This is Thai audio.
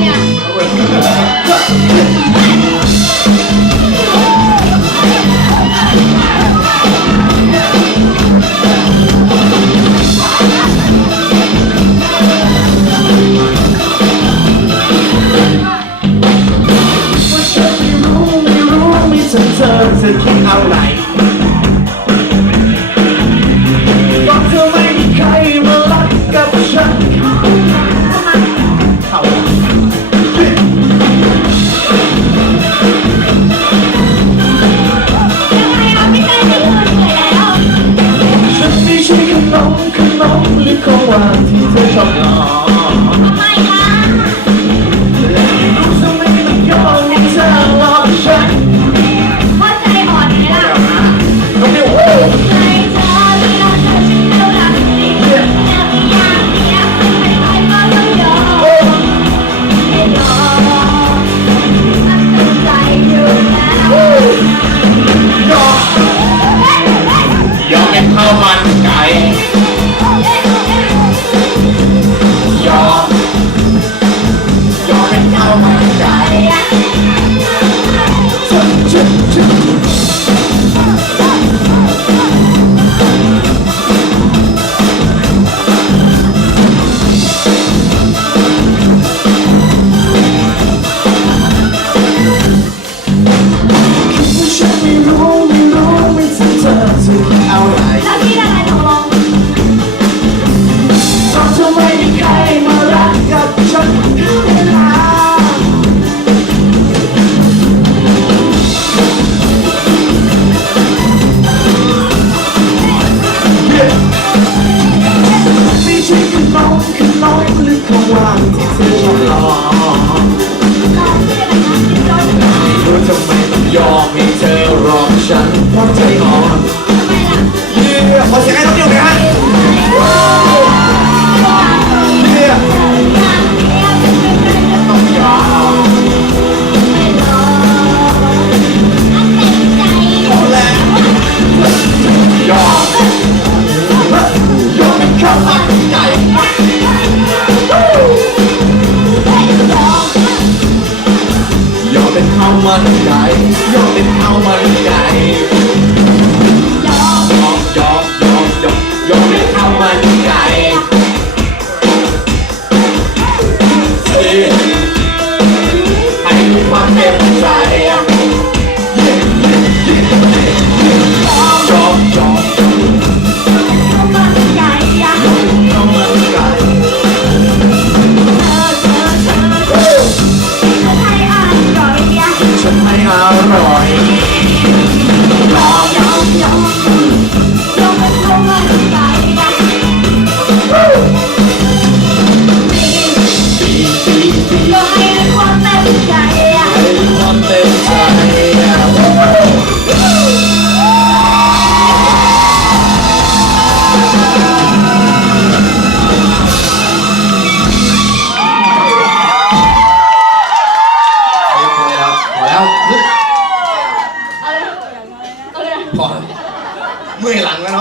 เนี่ยฉันไม่รู้ไม่รู้ไม่สนเธอจะคิดเอาไห ลึกของความที่เธอชอบทำไมคะ คือน้อยลึกกวางที่เธอชอบหลอกไม่รู้ทำไมต้องยอมให้เธอรอฉันเพราใจอ่อนยี่งใงต้องยอมยอมยอมามันใหญ่ยกเป็นเอามันใหญ่ แล้วพอเมื่อยหลังแล้วเนาะ